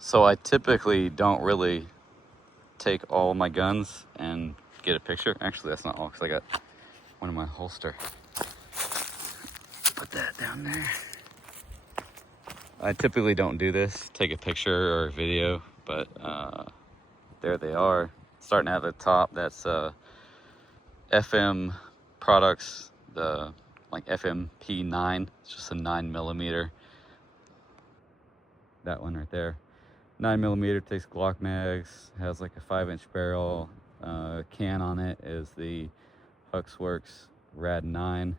So I typically don't really take all my guns and get a picture. Actually, that's not all, because I got one in my holster. Put that down there. I typically don't do this, take a picture or a video, but there they are. Starting at the top, that's FM products, the like FMP9. It's just a 9mm. That one right there. 9mm, takes Glock mags, has like a 5-inch barrel. Can on it is the Huxworks Rad 9.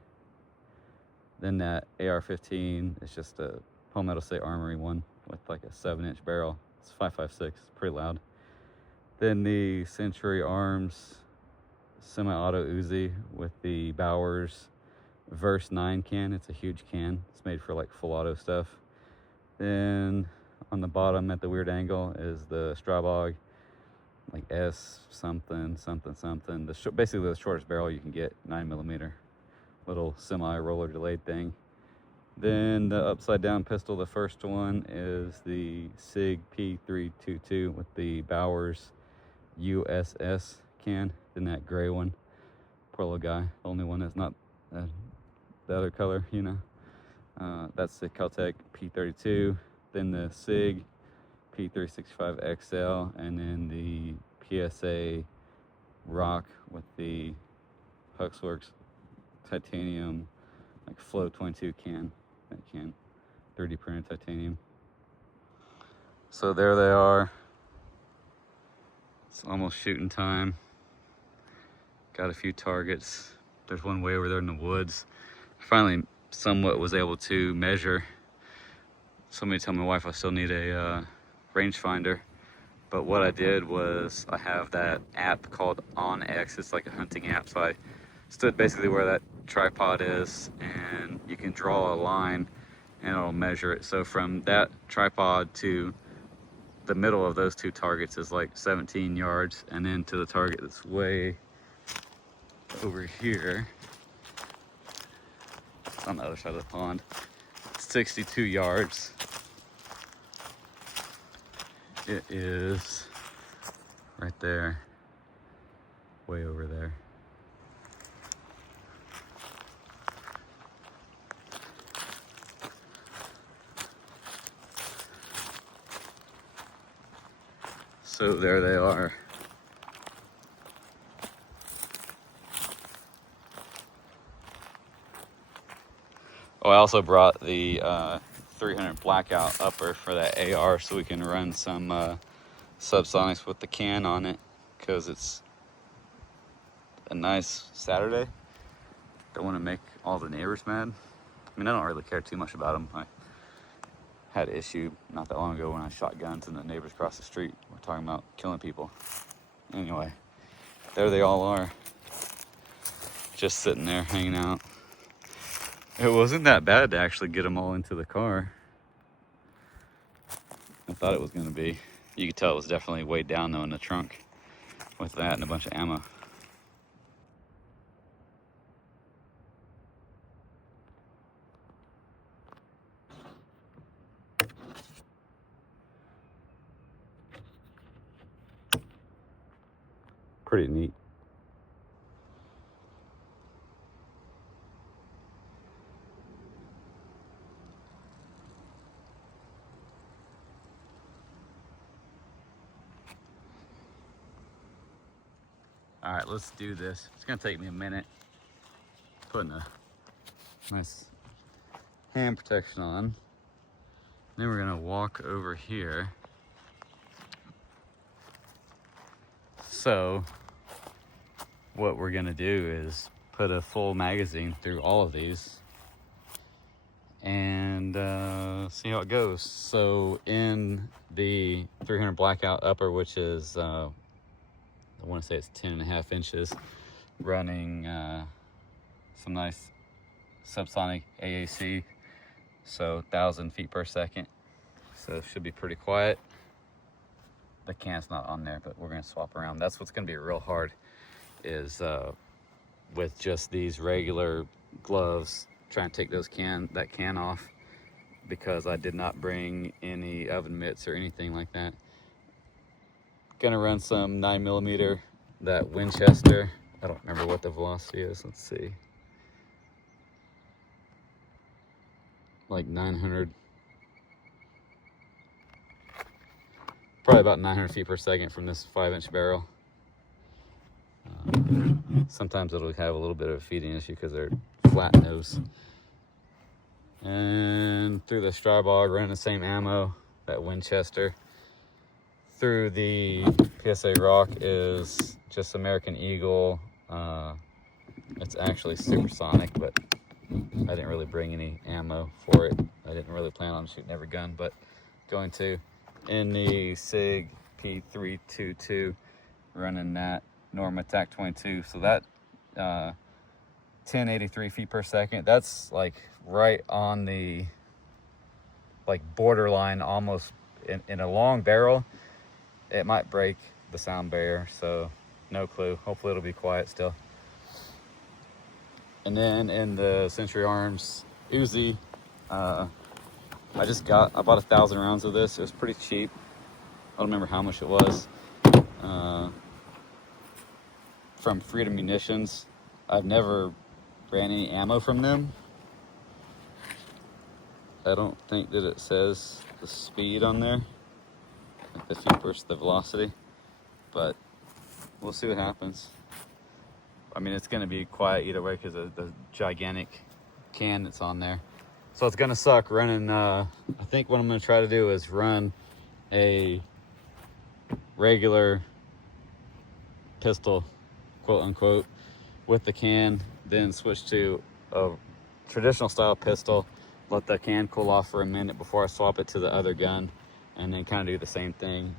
Then that AR-15 is just a Palmetto State Armory one with like a 7-inch barrel. It's 5.56, pretty loud. Then the Century Arms semi-auto Uzi with the Bowers Verse 9 can. It's a huge can. It's made for like full auto stuff. Then on the bottom at the weird angle is the Strabog, like S something something something. Basically the shortest barrel you can get, 9mm, little semi-roller delayed thing. Then the upside down pistol, the first one is the SIG P322 with the Bowers USS can. Then that gray one, poor little guy, the only one that's not the other color, you know. That's the Caltech P32. Then the SIG P365 XL, and then the PSA Rock with the Huxworks titanium, like Flow 22 can. That can, 3D printed titanium. So there they are. It's almost shooting time. Got a few targets. There's one way over there in the woods. Finally, somewhat was able to measure. Somebody told my wife I still need a rangefinder, but what I did was I have that app called OnX. It's like a hunting app, so I stood basically where that tripod is, and you can draw a line and it'll measure it. So from that tripod to the middle of those two targets is like 17 yards, and then to the target that's way over here on the other side of the pond, 62 yards. It is right there, way over there. So there they are. Oh, I also brought the 300 blackout upper for that AR, so we can run some subsonics with the can on it, because it's a nice Saturday. Don't want to make all the neighbors mad. I mean, I don't really care too much about them. I had an issue not that long ago when I shot guns and the neighbors across the street were talking about killing people. Anyway, there they all are, just sitting there hanging out. It wasn't that bad to actually get them all into the car. I thought it was going to be. You could tell it was definitely weighed down though in the trunk with that and a bunch of ammo. Pretty neat. All right, let's do this. It's gonna take me a minute. Putting a nice hand protection on. Then we're gonna walk over here. So what we're gonna do is put a full magazine through all of these and see how it goes. So in the 300 blackout upper, which is I want to say it's 10.5 inches, running some nice subsonic AAC, so 1,000 feet per second. So it should be pretty quiet. The can's not on there, but we're gonna swap around. That's what's gonna be real hard, is with just these regular gloves, trying to take that can off. because I did not bring any oven mitts or anything like that. Gonna run some 9mm, that Winchester. I don't remember what the velocity is. Let's see. Like 900. Probably about 900 feet per second from this 5-inch barrel. Sometimes it'll have a little bit of a feeding issue because they're flat nose. And through the Strybog, running the same ammo, that Winchester. Through the PSA Rock is just American Eagle. It's actually supersonic, but I didn't really bring any ammo for it. I didn't really plan on shooting every gun, but going to. In the SIG P322, running that Norma TAC 22. So that 1083 feet per second, that's like right on the like borderline, almost in a long barrel. It might break the sound barrier, so no clue. Hopefully it'll be quiet still. And then in the Century Arms Uzi, I bought 1,000 rounds of this. It was pretty cheap. I don't remember how much it was. From Freedom Munitions. I've never ran any ammo from them. I don't think that it says the speed on there, like the feet versus the velocity, but we'll see what happens. I mean, it's going to be quiet either way because of the gigantic can that's on there. So it's going to suck running. I think what I'm going to try to do is run a regular pistol, quote unquote, with the can, then switch to a traditional style pistol, let the can cool off for a minute before I swap it to the other gun, and then kind of do the same thing.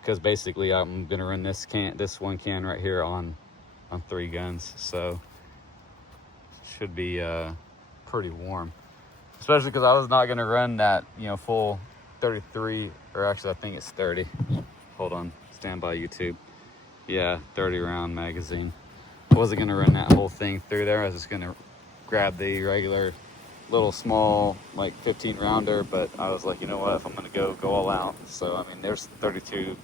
Because basically I'm going to run this one can right here on 3 guns, so should be pretty warm, especially because I was not going to run that full 33, or actually I think it's 30. Hold on, stand by YouTube. Yeah, 30 round magazine. I wasn't going to run that whole thing through there. I was just going to grab the regular little small like 15 rounder, but I was like, you know what, if I'm going to go all out. So I mean, there's 32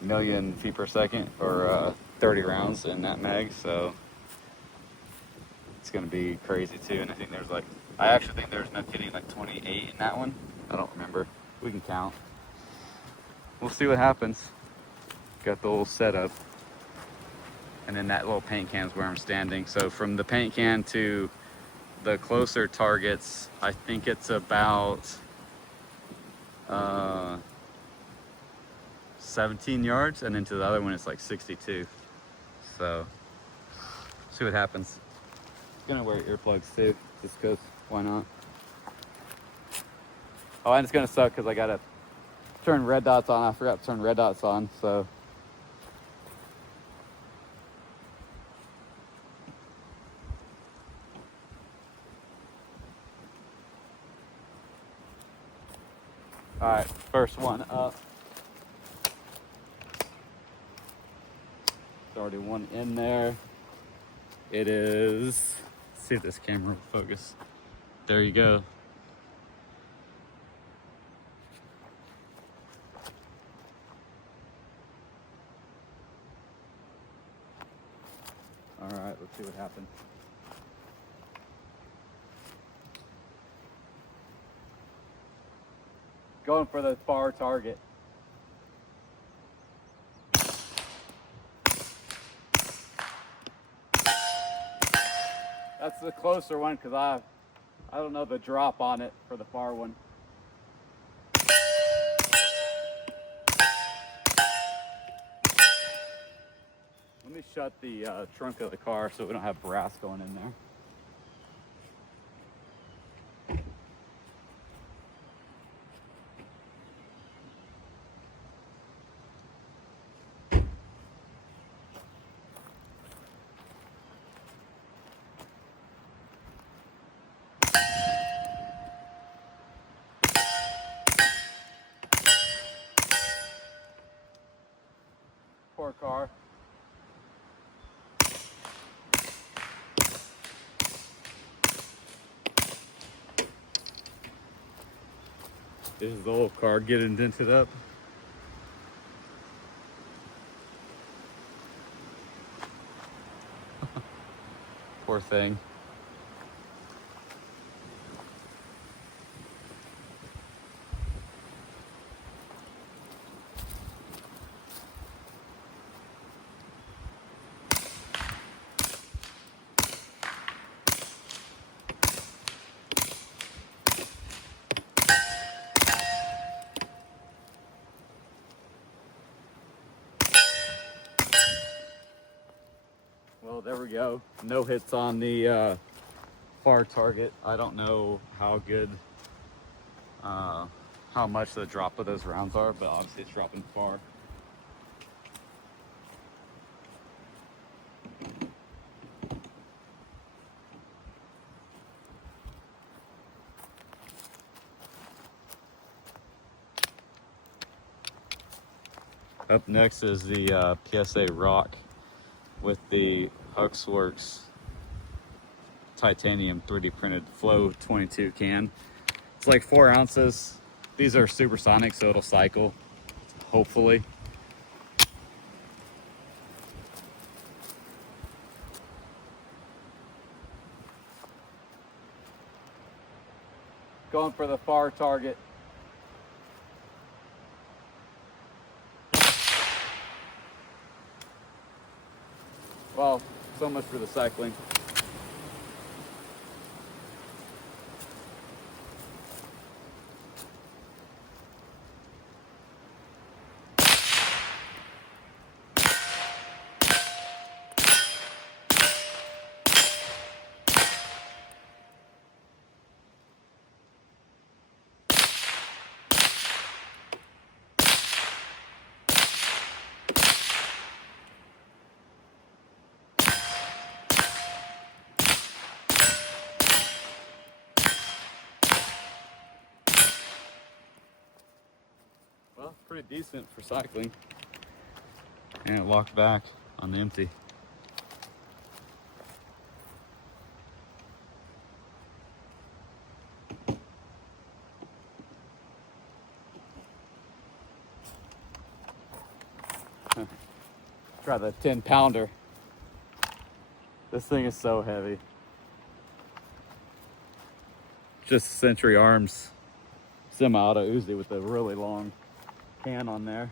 million feet per second, or 30 rounds in that mag, so it's going to be crazy too. And I actually think there's no kidding, like 28 in that one. I don't remember. We can count. We'll see what happens. Got the whole setup. And then that little paint can is where I'm standing. So from the paint can to the closer targets, I think it's about 17 yards, and then to the other one it's like 62. So see what happens. I'm gonna wear earplugs too, just cause why not? Oh, and it's gonna suck because I gotta turn red dots on. I forgot to turn red dots on, so. All right, first one up. There's already one in there. It is, let's see if this camera will focus. There you go. All right, let's see what happens. Going for the far target. That's the closer one because I don't know the drop on it for the far one. Let me shut the trunk of the car so we don't have brass going in there. Poor car. Is the little card getting dented up? Poor thing. Well, there we go. No hits on the far target. I don't know how good, how much the drop of those rounds are, but obviously it's dropping far. Up next is the PSA Rock with the Huxworks titanium 3D printed Flow 22 can. It's like 4 ounces. These are supersonic, so it'll cycle, hopefully. Going for the far target. Well, so much for the cycling. Well, pretty decent for cycling. And it locked back on the empty. Try the 10-pounder. This thing is so heavy. Just Century Arms semi-auto Uzi with a really long can on there.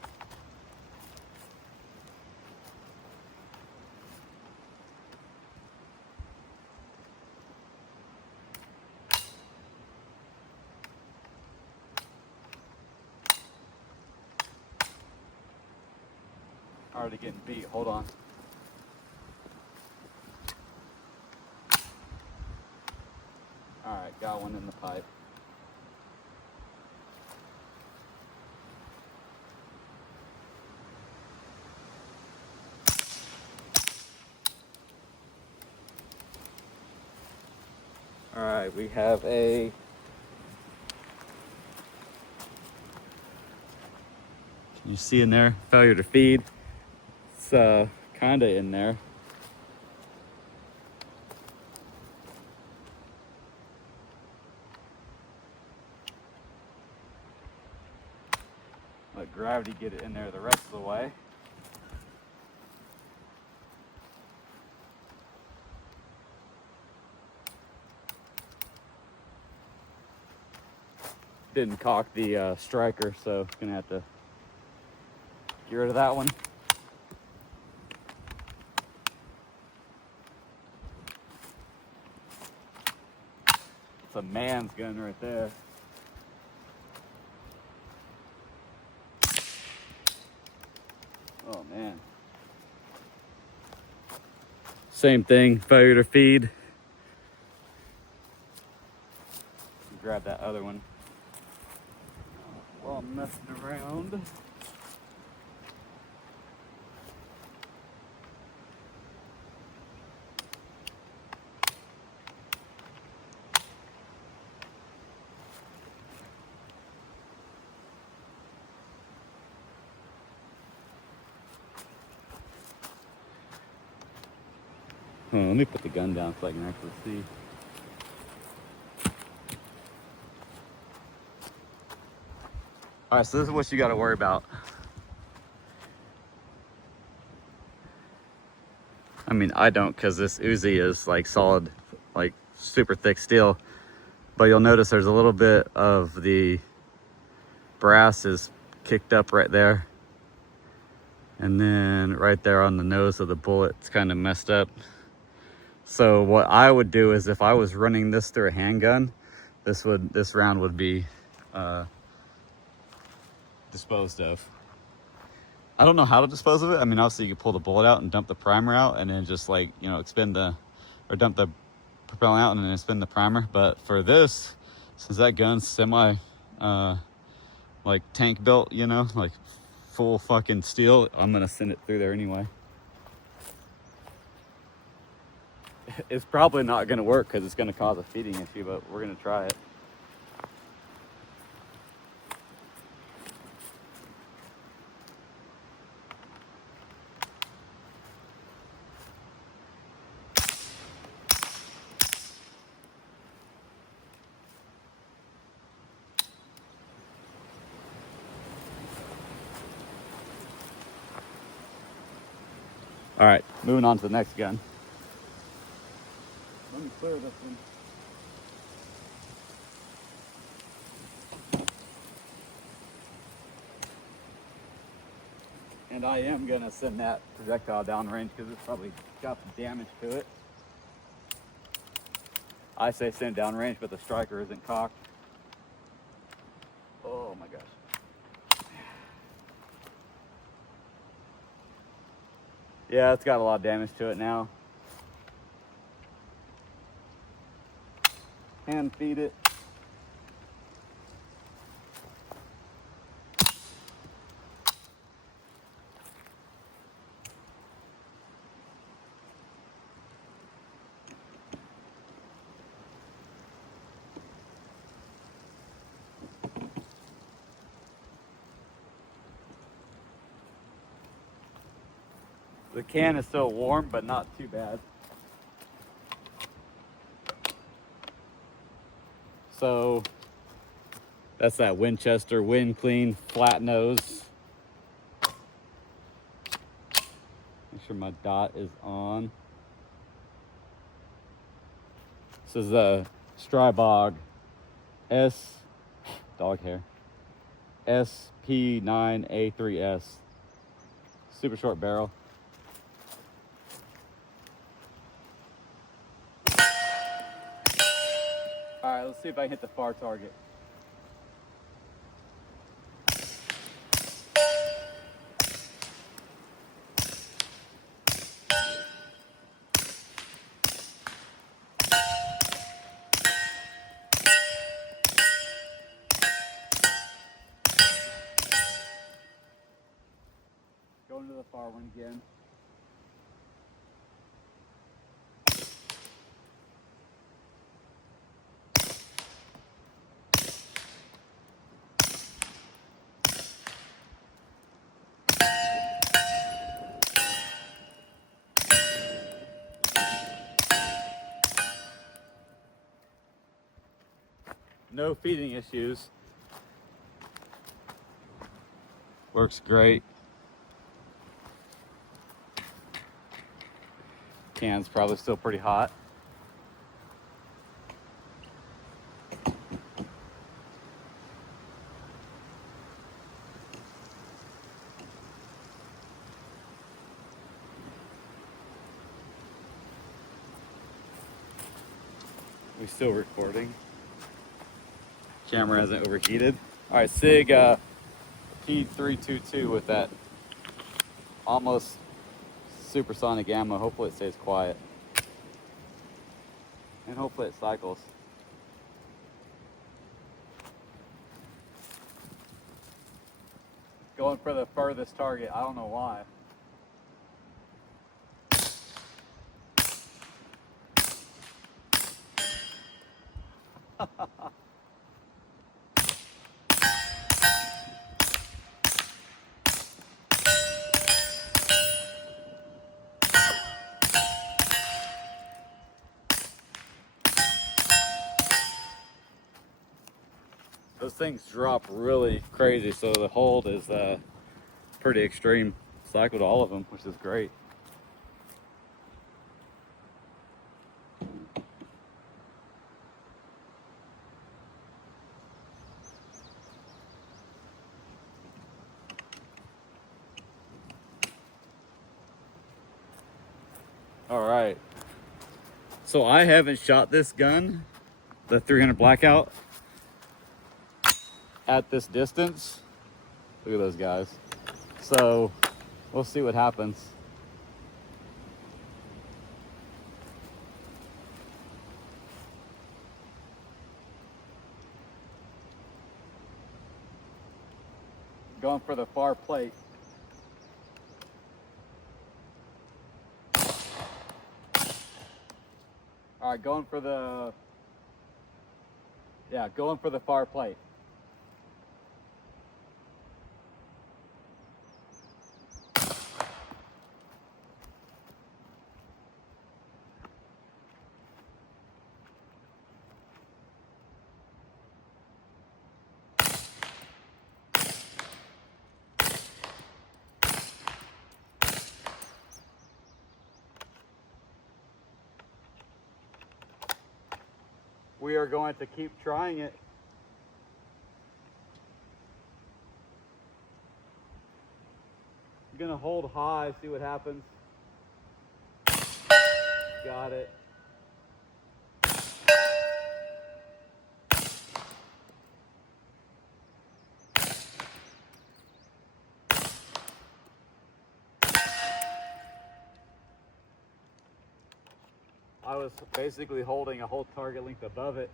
Already getting beat. Hold on. All right, got one in the pipe. All right, we have a can you see in there? Failure to feed. It's kind of in there. Let gravity get it in there the rest of the way. Didn't cock the striker, so gonna have to get rid of that one. It's a man's gun right there. Oh man. Same thing, failure to feed. Grab that other one while I'm messing around. Oh, let me put the gun down so I can actually see. All right, so this is what you got to worry about. I mean, I don't, because this Uzi is like solid, like super thick steel. But you'll notice there's a little bit of the brass is kicked up right there. And then right there on the nose of the bullet, it's kind of messed up. So what I would do is if I was running this through a handgun, this round would be disposed of. I don't know how to dispose of it. I mean, obviously you could pull the bullet out and dump the primer out and then just like, you know, dump the propellant out and then spin the primer. But for this, since that gun's semi like tank built, you know, like full fucking steel, I'm gonna send it through there anyway. It's probably not gonna work because it's gonna cause a feeding issue, but we're gonna try it. All right, moving on to the next gun. Let me clear this one. And I am gonna send that projectile downrange because it's probably got some damage to it. I say send downrange, but the striker isn't cocked. Oh my gosh. Yeah, it's got a lot of damage to it now. Hand feed it. The can is still warm, but not too bad. So that's that Winchester Wind Clean flat nose. Make sure my dot is on. This is a Strybog SP9A3S. Super short barrel. All right, let's see if I can hit the far target. Going to the far one again. No feeding issues. Works great. Can's probably still pretty hot. We're still recording. Camera hasn't overheated. All right, SIG P322 with that almost supersonic ammo. Hopefully it stays quiet. And hopefully it cycles. Going for the furthest target. I don't know why. those things drop really crazy, so the hold is pretty extreme. Cycled all of them, which is great. All right, so I haven't shot this gun, the 300 Blackout, at this distance. Look at those guys. So we'll see what happens. Going for the far plate. All right, going for the far plate. We are going to keep trying it. I'm gonna hold high, see what happens. Got it. I was basically holding a whole target length above it.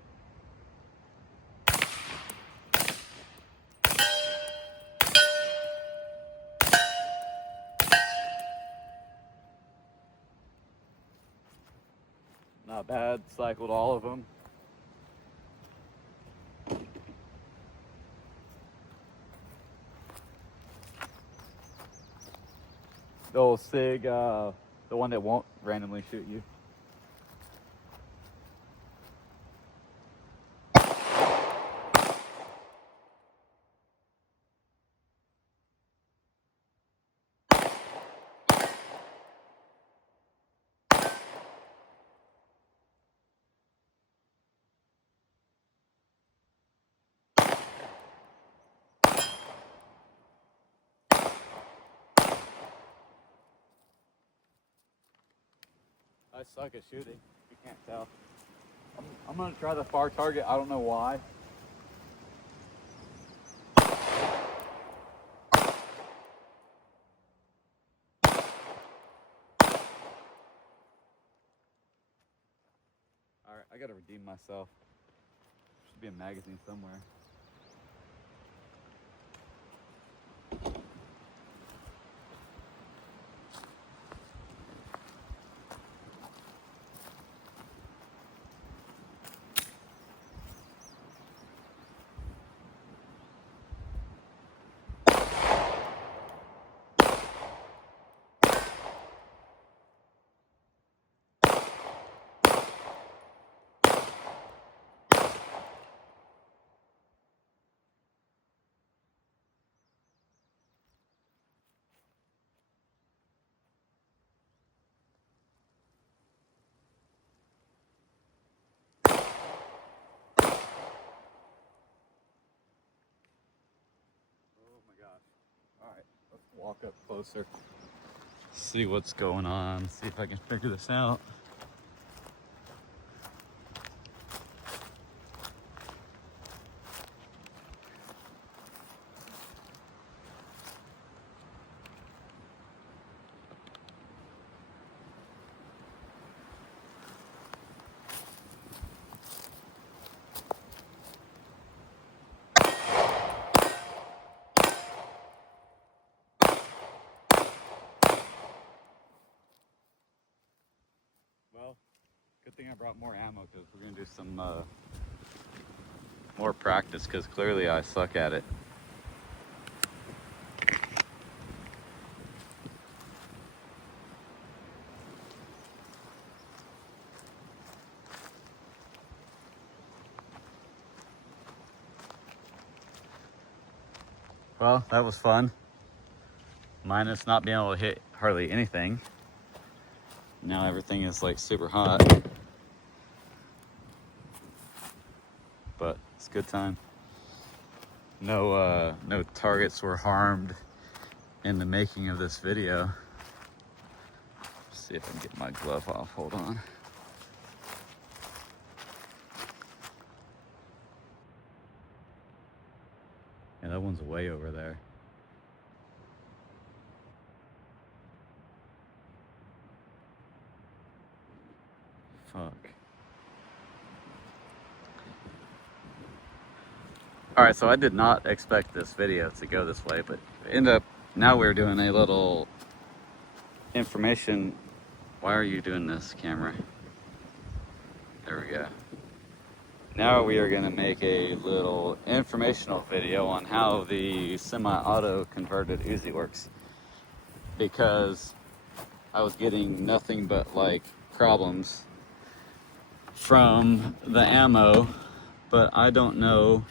Not bad, cycled all of them. The old SIG, the one that won't randomly shoot you. I suck at shooting, you can't tell. I'm gonna try the far target, I don't know why. All right, I gotta redeem myself. Should be a magazine somewhere. All right, let's walk up closer. See what's going on, see if I can figure this out. Well, good thing I brought more ammo because we're gonna do some more practice because clearly I suck at it. Well, that was fun. Minus not being able to hit hardly anything. Now everything is like super hot. But it's a good time. No targets were harmed in the making of this video. Let's see if I can get my glove off. Hold on. Yeah, that one's way over there. Fuck. All right, so I did not expect this video to go this way, but now we're doing a little information. Why are you doing this, camera? There we go. Now we are gonna make a little informational video on how the semi-auto converted Uzi works, because I was getting nothing but like problems from the ammo, but I don't know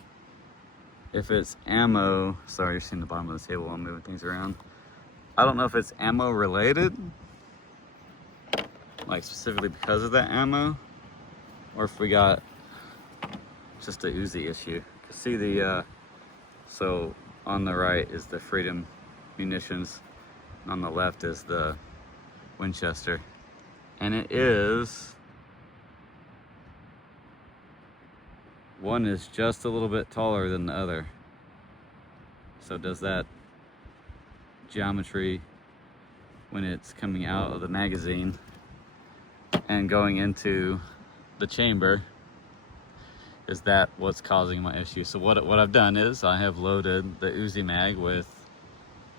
if it's ammo. Sorry, you're seeing the bottom of the table while I'm moving things around. I don't know if it's ammo related, like specifically because of that ammo, or if we got just a Uzi issue. See the so on the right is the Freedom munitions, and on the left is the Winchester, and it is, one is just a little bit taller than the other, so does that geometry when it's coming out of the magazine and going into the chamber. Is that what's causing my issue? So what I've done is I have loaded the Uzi mag with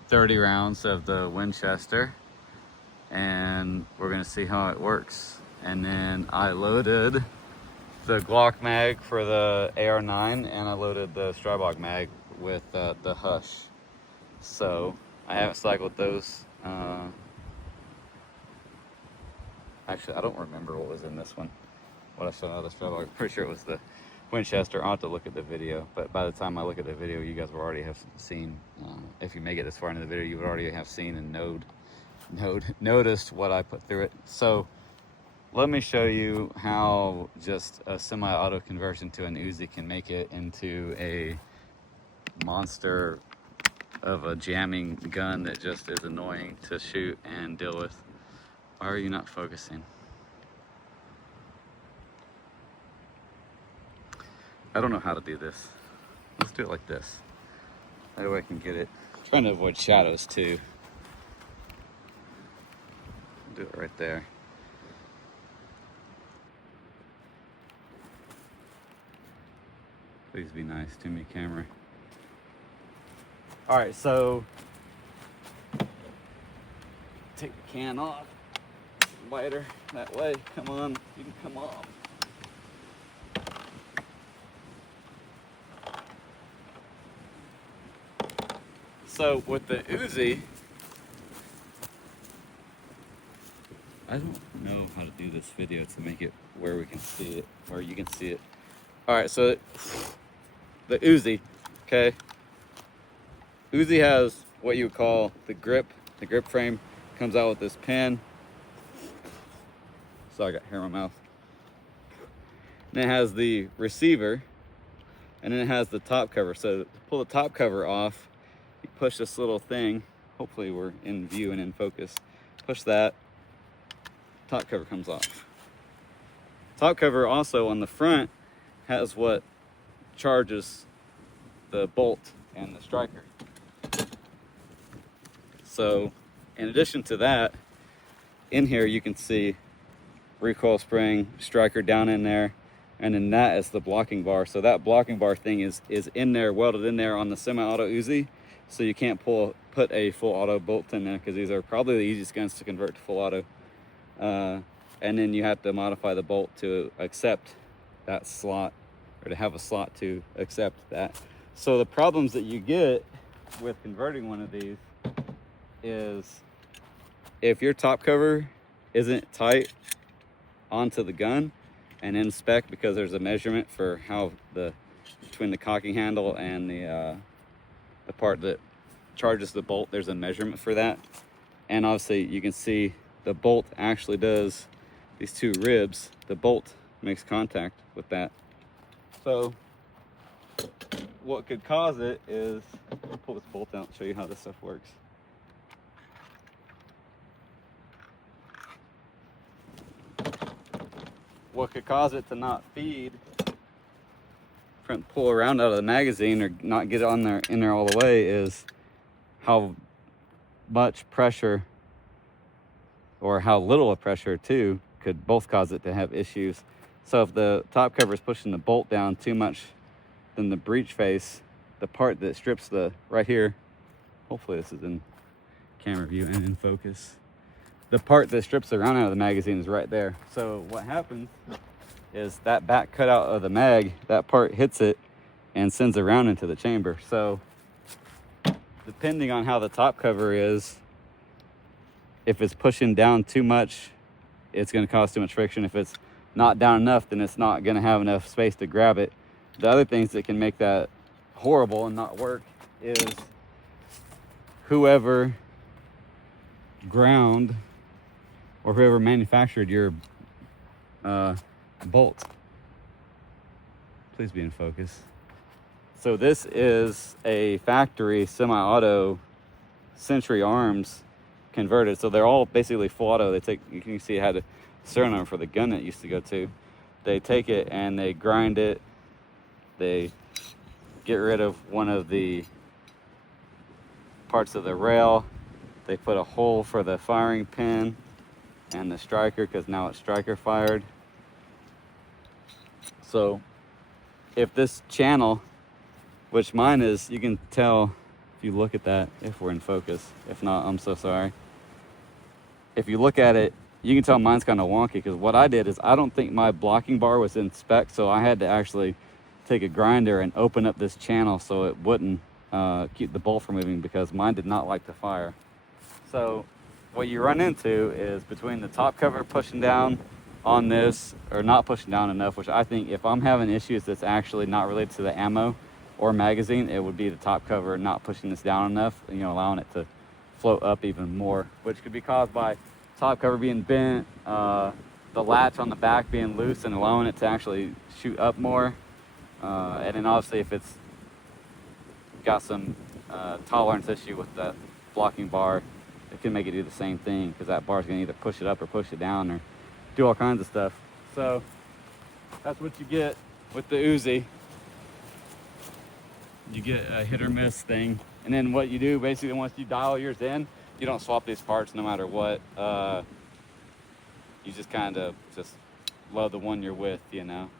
30 rounds of the Winchester, and we're gonna see how it works. And then I loaded the Glock mag for the AR-9, and I loaded the Strybog mag with the Hush. So I haven't cycled those. Actually, I don't remember what was in this one. What I saw out of the Strybog, I'm pretty sure it was the Winchester. I'll have to look at the video, but by the time I look at the video, you guys will already have seen, if you make it this far into the video, you would already have seen and noticed what I put through it. So let me show you how just a semi-auto conversion to an Uzi can make it into a monster of a jamming gun that just is annoying to shoot and deal with. Why are you not focusing? I don't know how to do this. Let's do it like this. That way I can get it. I'm trying to avoid shadows too. Do it right there. Please be nice to me, camera. All right, so take the can off. Wider that way. Come on, you can come off. So with the Uzi, I don't know how to do this video to make it where we can see it, where you can see it. All right, so the Uzi, okay? Uzi has what you would call the grip frame. Comes out with this pin. So I got hair in my mouth. And it has the receiver, and then it has the top cover. So to pull the top cover off, you push this little thing. Hopefully we're in view and in focus. Push that, top cover comes off. Top cover also on the front has what charges the bolt and the striker. So in addition to that, in here you can see recoil spring, striker down in there, and then that is the blocking bar. So that blocking bar thing is in there, welded in there on the semi-auto Uzi. So you can't put a full auto bolt in there, because these are probably the easiest guns to convert to full auto. And then you have to modify the bolt to accept that slot, or to have a slot to accept that. So the problems that you get with converting one of these is if your top cover isn't tight onto the gun and in spec, because there's a measurement for how between the cocking handle and the the part that charges the bolt, there's a measurement for that. And obviously you can see the bolt actually does, these two ribs, the bolt makes contact with that. So what could cause it is, I'll pull this bolt out and show you how this stuff works. What could cause it to not feed, pull around out of the magazine or not get on there in there all the way is how much pressure or how little of pressure too could both cause it to have issues. So if the top cover is pushing the bolt down too much, then the breech face, the part that strips the, right here, hopefully this is in camera view and in focus, the part that strips the round out of the magazine is right there. So what happens is that back cutout of the mag, that part hits it and sends a round into the chamber. So depending on how the top cover is, if it's pushing down too much, it's going to cause too much friction. If it's not down enough, then it's not going to have enough space to grab it. The other things that can make that horrible and not work is whoever ground or whoever manufactured your bolt. Please be in focus. So this is a factory semi-auto Century Arms converted. So they're all basically full auto. They take, you can see it had a serial number for the gun it used to go to. They take it and they grind it. They get rid of one of the parts of the rail. They put a hole for the firing pin and the striker, because now it's striker fired. So if this channel, which mine is, you can tell if you look at that, if we're in focus. If not, I'm so sorry. If you look at it, you can tell mine's kind of wonky, because what I did is I don't think my blocking bar was in spec, so I had to actually take a grinder and open up this channel so it wouldn't keep the bolt from moving, because mine did not like to fire. So what you run into is between the top cover pushing down on this, or not pushing down enough, which I think if I'm having issues that's actually not related to the ammo or magazine, it would be the top cover not pushing this down enough, you know, allowing it to float up even more, which could be caused by top cover being bent, the latch on the back being loose and allowing it to actually shoot up more. And then obviously if it's got some tolerance issue with that blocking bar, it can make it do the same thing, because that bar is going to either push it up or push it down or do all kinds of stuff. So that's what you get with the Uzi. You get a hit or miss thing. And then what you do, basically, once you dial yours in, you don't swap these parts no matter what. You just kind of just love the one you're with, you know.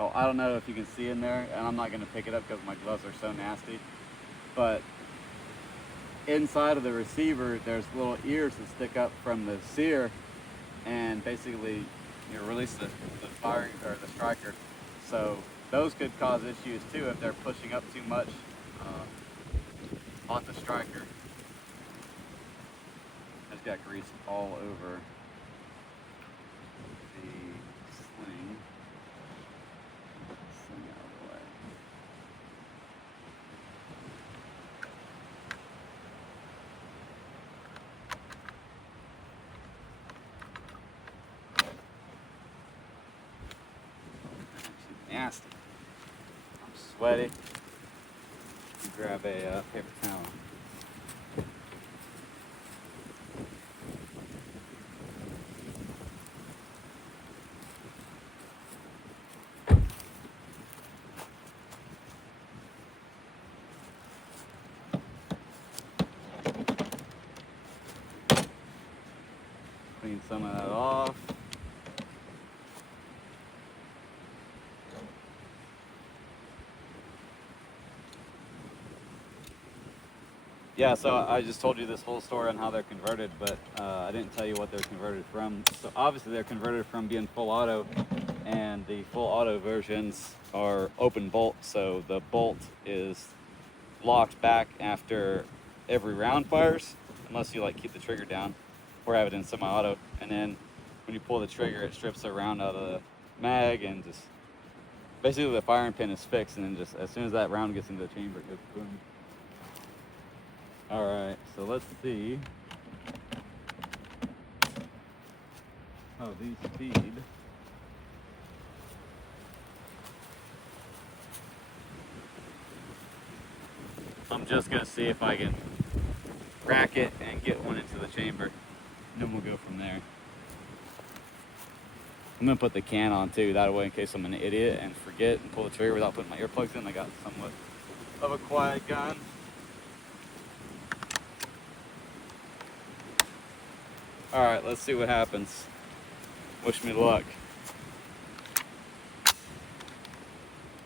Oh, I don't know if you can see in there, and I'm not going to pick it up because my gloves are so nasty, but inside of the receiver, there's little ears that stick up from the sear, and basically you release the fire or the striker. So those could cause issues too if they're pushing up too much on the striker. It's got grease all over the sling. Sling out of the way. Nasty. I'm sweaty. Grab a paper towel. Clean some of that off. Yeah, so I just told you this whole story on how they're converted, but I didn't tell you what they're converted from. So obviously they're converted from being full auto, and the full auto versions are open bolt, so the bolt is locked back after every round fires, unless you like keep the trigger down, or have it in semi-auto. And then when you pull the trigger, it strips the round out of the mag, and just basically the firing pin is fixed, and then just as soon as that round gets into the chamber, it goes boom. All right, so let's see how these feed. I'm just gonna see if I can rack it and get one into the chamber, and then we'll go from there. I'm gonna put the can on too, that way in case I'm an idiot and forget and pull the trigger without putting my earplugs in, I got somewhat of a quiet gun. All right, let's see what happens. Wish me luck.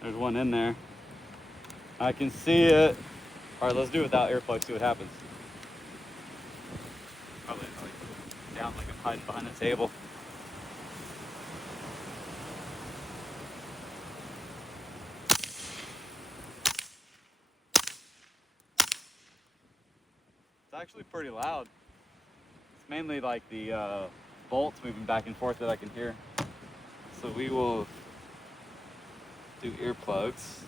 There's one in there. I can see it. All right, let's do it without earplugs, see what happens. Probably like down like I'm hiding behind the table. It's actually pretty loud. It's mainly like the bolts moving back and forth that I can hear. So we will do earplugs.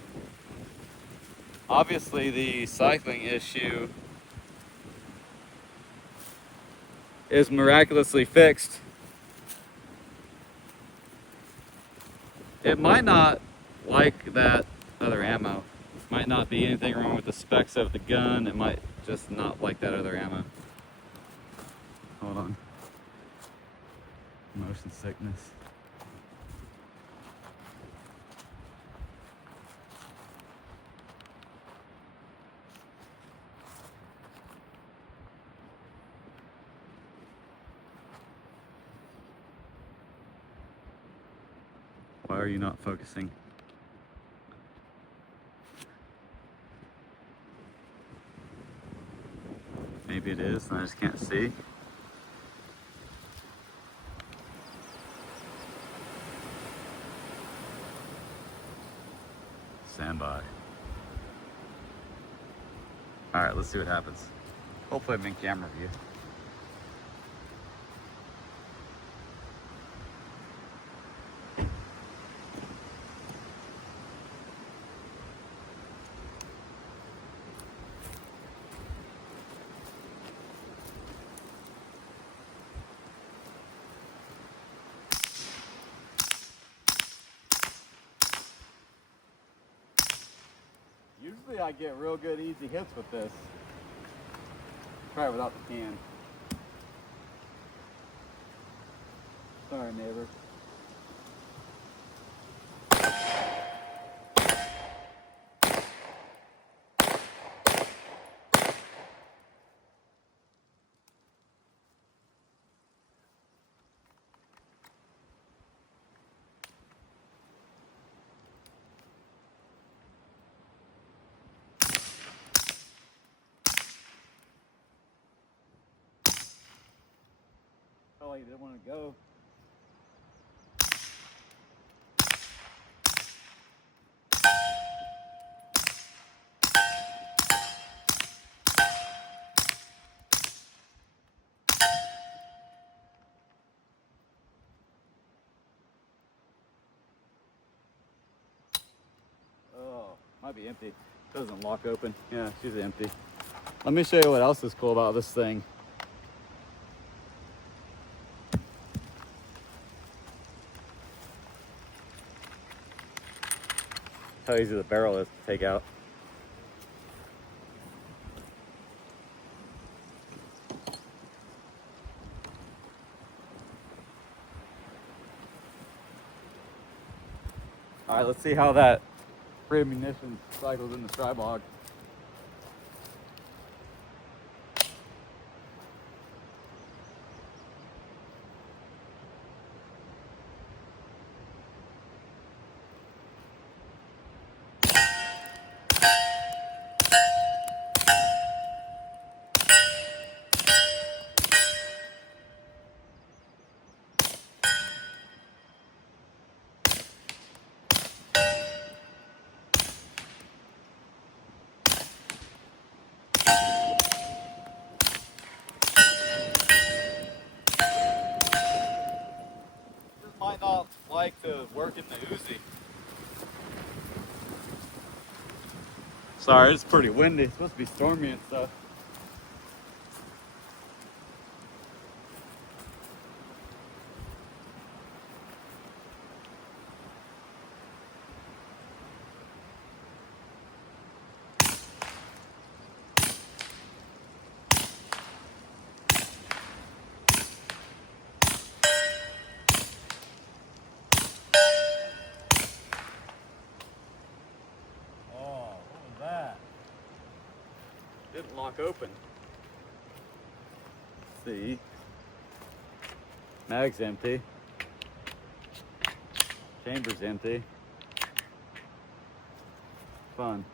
Obviously the cycling issue is miraculously fixed. It might not like that other ammo. Might not be anything wrong with the specs of the gun. It might just not like that other ammo. Hold on. Motion sickness. Why are you not focusing? Maybe it is, and I just can't see. Stand by. All right, let's see what happens. Hopefully I'm in camera view. Usually I get real good easy hits with this. Try it without the can. Sorry, neighbor. Felt like he didn't want to go. Oh, might be empty. Doesn't lock open. Yeah, she's empty. Let me show you what else is cool about this thing. How easy the barrel is to take out. All right, let's see how that free munitions cycles in the Strybog. like to work in the Uzi. Sorry, it's pretty windy. It's supposed to be stormy and stuff. Didn't lock open. Let's see. Mag's empty. Chamber's empty. Fun.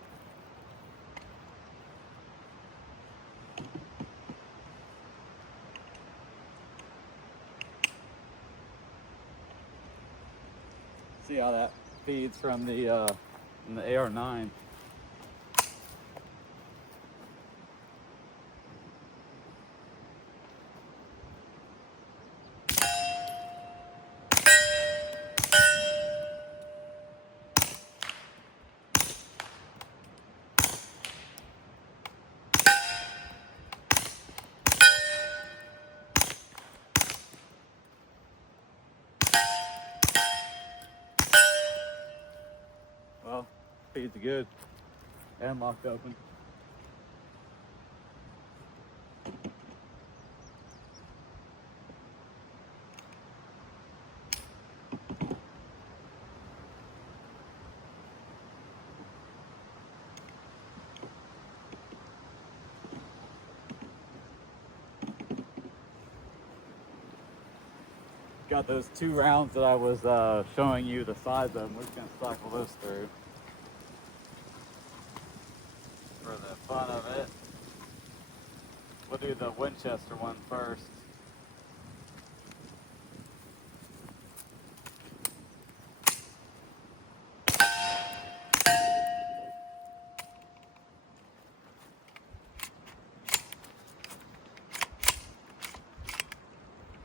See how that feeds from the AR9. Well, feeds good and locked open. Got those 2 rounds that I was showing you the size of them. We're just gonna cycle those through for the fun of it. We'll do the Winchester one first.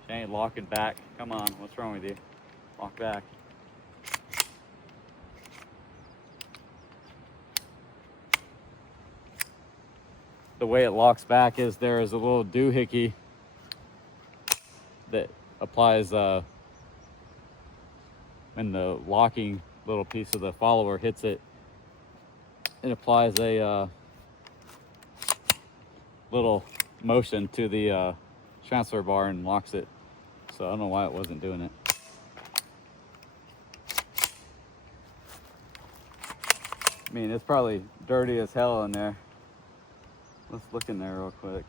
She ain't locking back. Come on, what's wrong with you? Lock back. The way it locks back is there is a little doohickey that applies when the locking little piece of the follower hits it. It applies a little motion to the transfer bar and locks it. So I don't know why it wasn't doing it. I mean, it's probably dirty as hell in there. Let's look in there real quick.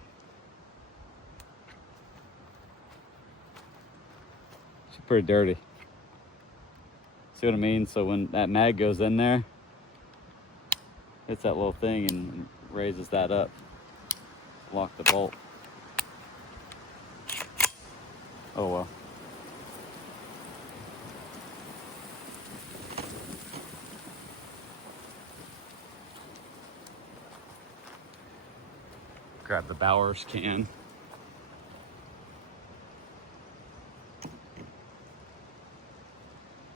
It's pretty dirty. See what I mean? So when that mag goes in there, hits that little thing and raises that up. Lock the bolt. Oh well. Grab the Bowers can.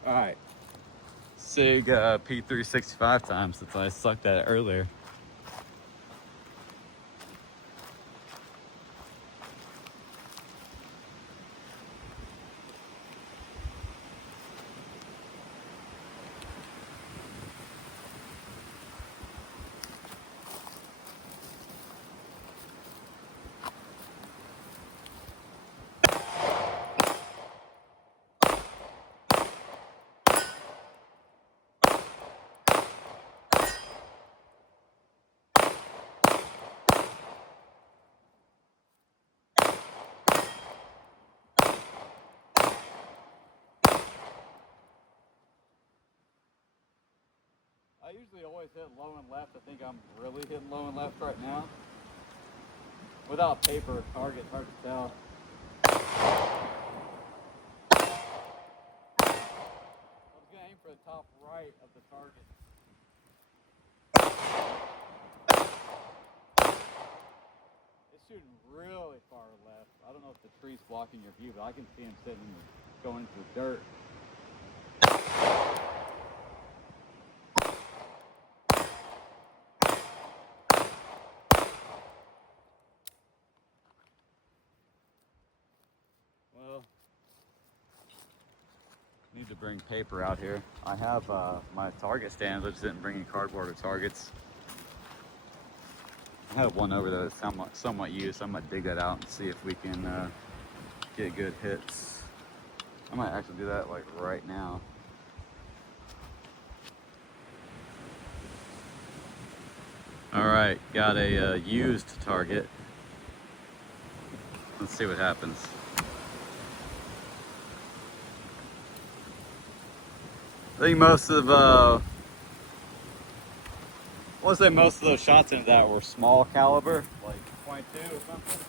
All right. SIG P365 time since I sucked at it earlier. I usually always hit low and left. I think I'm really hitting low and left right now. Without paper target, hard to tell. I was gonna aim for the top right of the target. It's shooting really far left. I don't know if the tree's blocking your view, but I can see him sitting going into the dirt. bring paper out here. I have my target stands. I just didn't bring any cardboard or targets. I have one over there that's somewhat used. I might dig that out and see if we can get good hits. I might actually do that like right now. All right, got a used target. Let's see what happens. I think most of, I want to say most of those shots into that were small caliber, like 22 or something.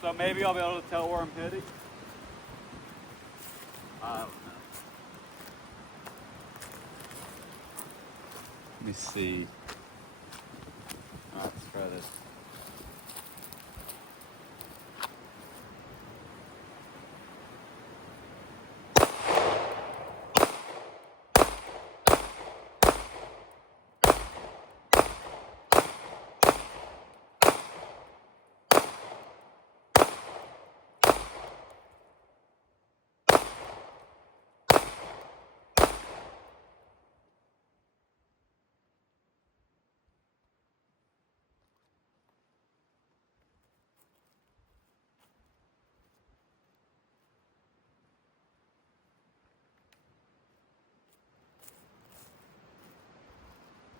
So maybe I'll be able to tell where I'm hitting. I don't know. Let me see. Let's try this.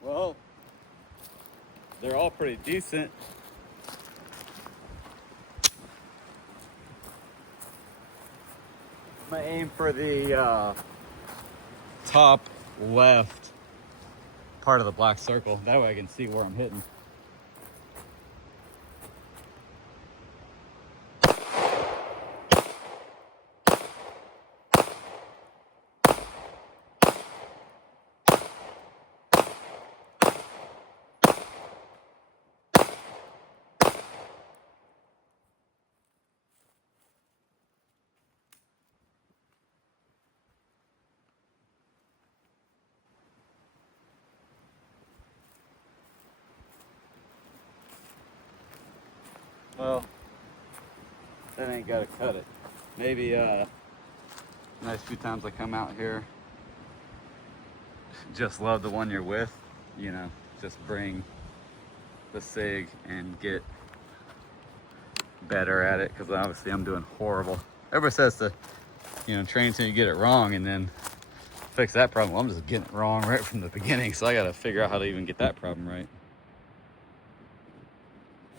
Well, they're all pretty decent. I'm gonna aim for the top left part of the black circle. That way I can see where I'm hitting. Well, that ain't gotta cut it. Maybe nice few times I come out here, just love the one you're with, you know, just bring the SIG and get better at it, because obviously I'm doing horrible. Everybody says to, you know, train until you get it wrong and then fix that problem. Well, I'm just getting it wrong right from the beginning, so I gotta figure out how to even get that problem right.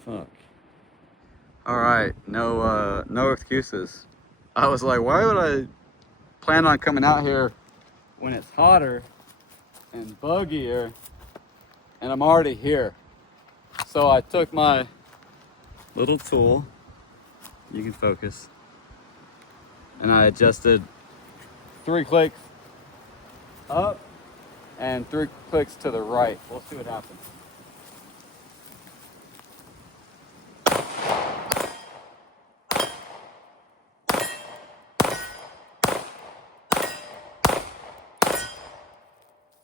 Fuck. All right, no excuses. I was like, why would I plan on coming out here when it's hotter and buggier and I'm already here? So I took my little tool, you can focus, and I adjusted 3 clicks up and 3 clicks to the right. We'll see what happens.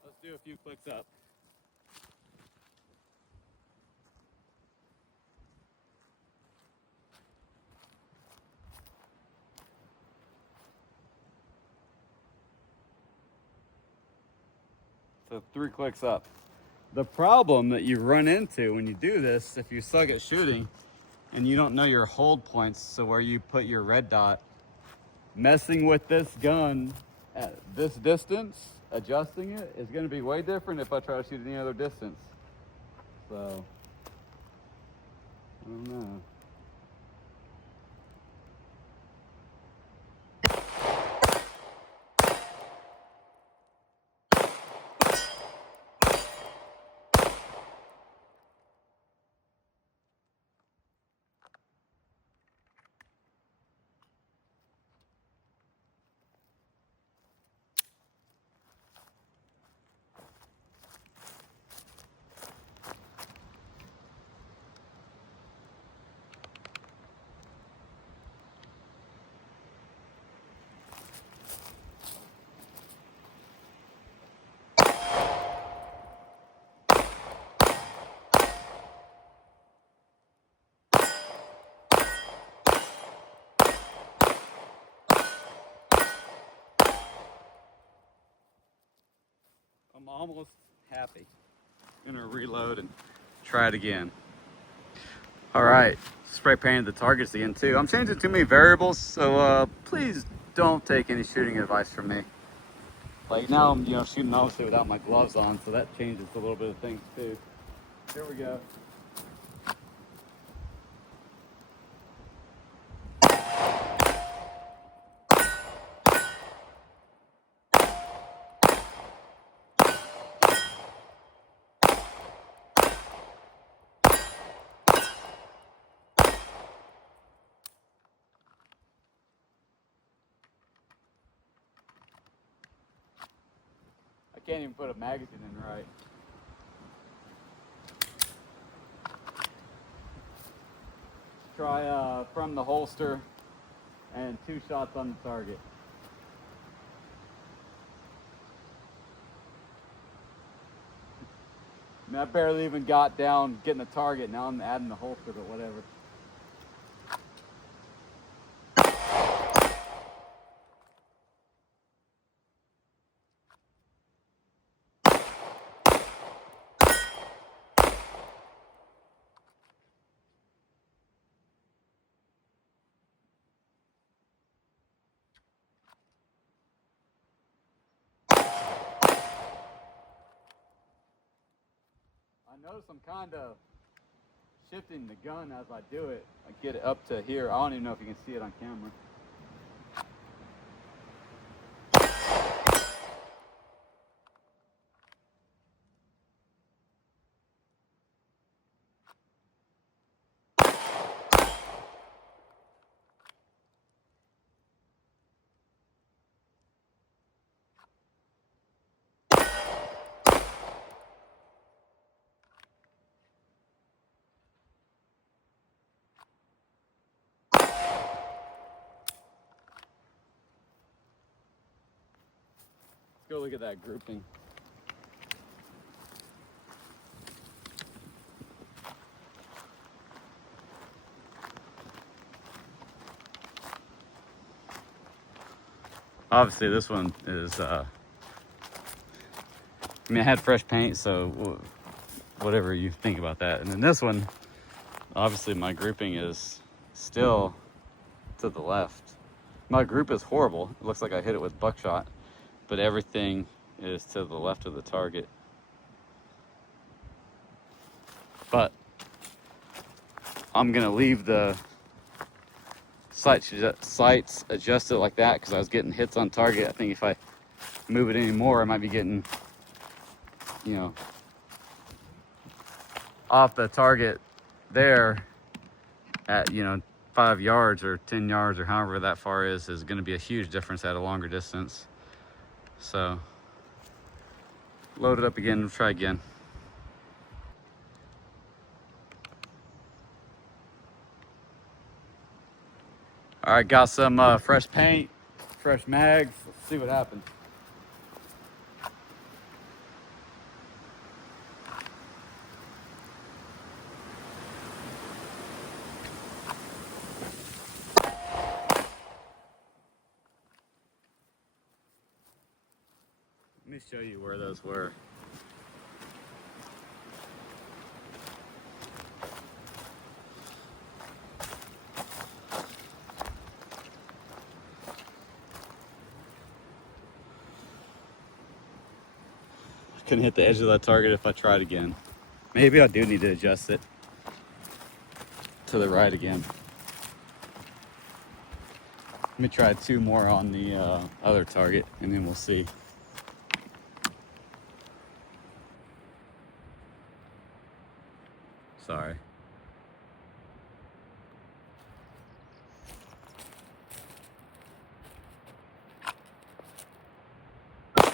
Let's do a few clicks up. So 3 clicks up. The problem that you run into when you do this, if you suck at shooting and you don't know your hold points, so where you put your red dot, messing with this gun at this distance, adjusting it, is going to be way different if I try to shoot any other distance. So, I don't know. I'm almost happy. I'm gonna reload and try it again. All right, spray painted the targets again too. I'm changing too many variables, so please don't take any shooting advice from me. Like now I'm, shooting obviously without my gloves on, so that changes a little bit of things too. Here we go. I can't even put a magazine in right. Try from the holster and 2 shots on the target. I mean, I barely even got down getting the target. Now I'm adding the holster, but whatever. I notice I'm kind of shifting the gun as I do it. I get it up to here. I don't even know if you can see it on camera. Let's go look at that grouping. Obviously this one is, I mean, I had fresh paint, so whatever you think about that. And then this one, obviously my grouping is still to the left. My group is horrible. It looks like I hit it with buckshot, but everything is to the left of the target. But I'm gonna leave the sights adjusted like that because I was getting hits on target. I think if I move it anymore, I might be getting, off the target there at, 5 yards or 10 yards or however that far is going to be a huge difference at a longer distance. So load it up again and try again. All right, got some fresh paint, fresh mags. Let's see what happens. Let me show you where those were. I couldn't hit the edge of that target if I tried again. Maybe I do need to adjust it to the right again. Let me try 2 more on the other target and then we'll see. Sorry. Let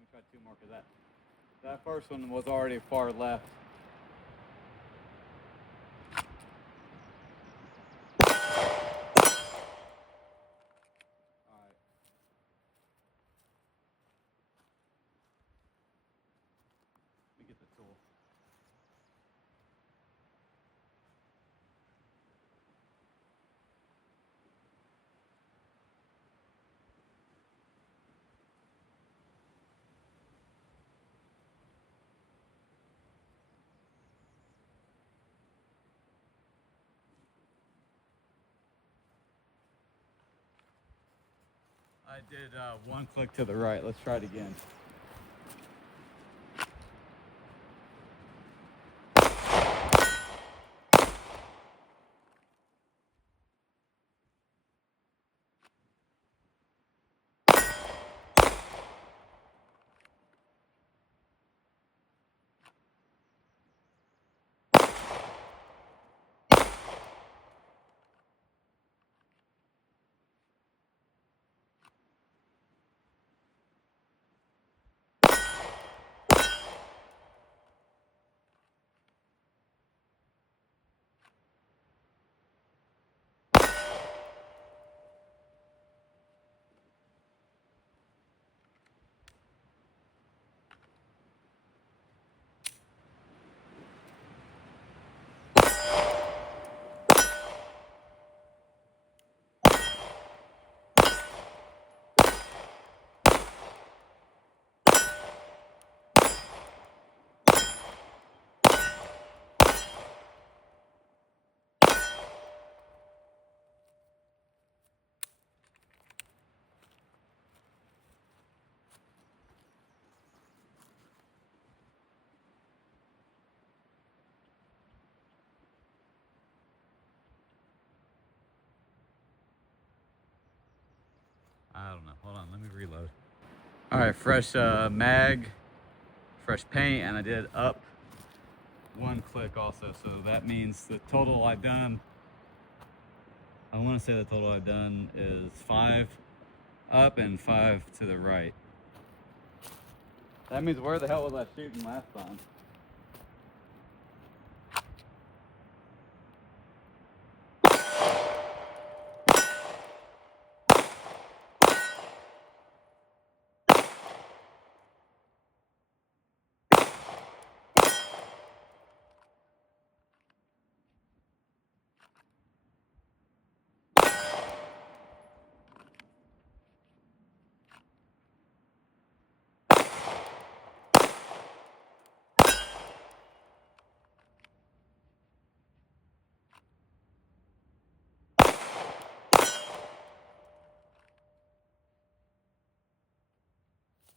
me try 2 more because that first one was already far left. Alright. Let me get the tool. I did one click to the right. Let's try it again. I don't know. Hold on, let me reload. All right, fresh mag, fresh paint, and I did up one click also. So that means the total I've done, I want to say the total I've done is 5 up and 5 to the right. That means where the hell was I shooting last time?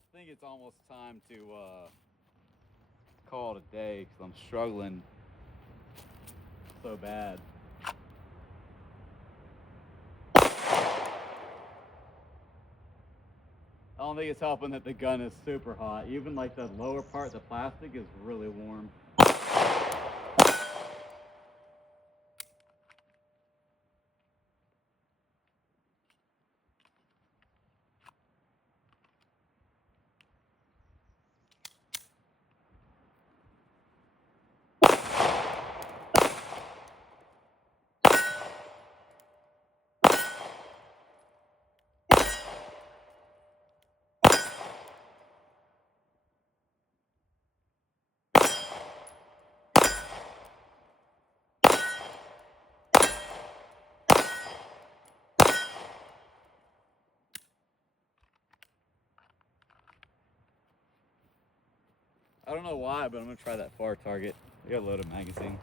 I think it's almost time to call it a day because I'm struggling so bad. I don't think it's helping that the gun is super hot. Even like the lower part, the plastic is really warm. I don't know why, but I'm gonna try that far target. I got a loaded magazine.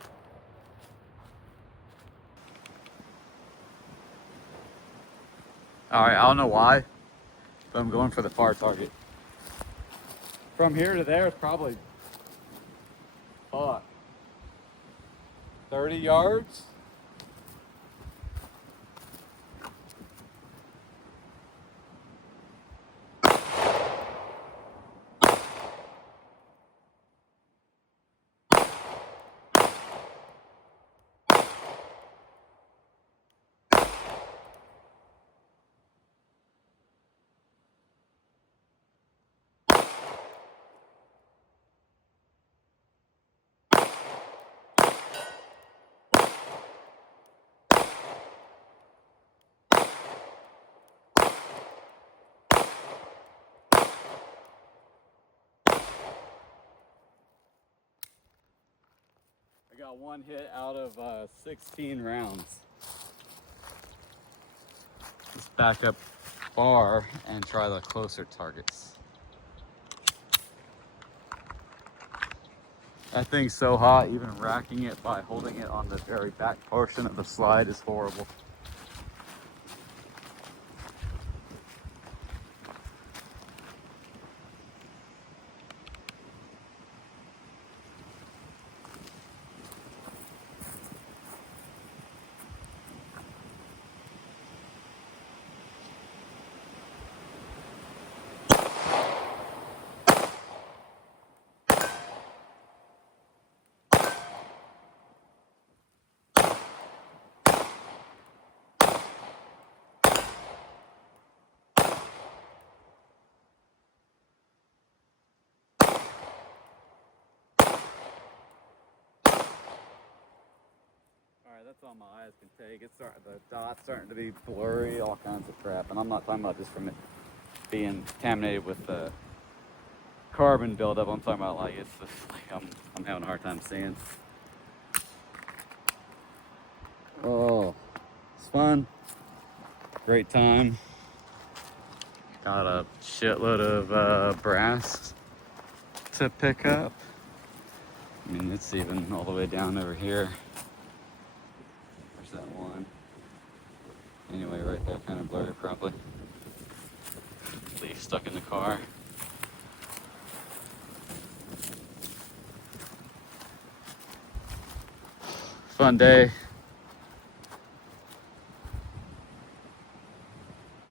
All right, I don't know why, but I'm going for the far target. From here to there is probably, fuck, 30 yards? I got one hit out of 16 rounds. Let's back up far and try the closer targets. That thing's so hot, even racking it by holding it on the very back portion of the slide is horrible. that's all my eyes can take. It's the dot's starting to be blurry, all kinds of crap. And I'm not talking about just from it being contaminated with the carbon buildup. I'm talking about like it's just like I'm having a hard time seeing. Oh, it's fun. Great time. Got a shitload of brass to pick up. I mean, it's even all the way down over here. There's that one. Anyway, right there, kind of blurry probably. Leaf stuck in the car. Fun day.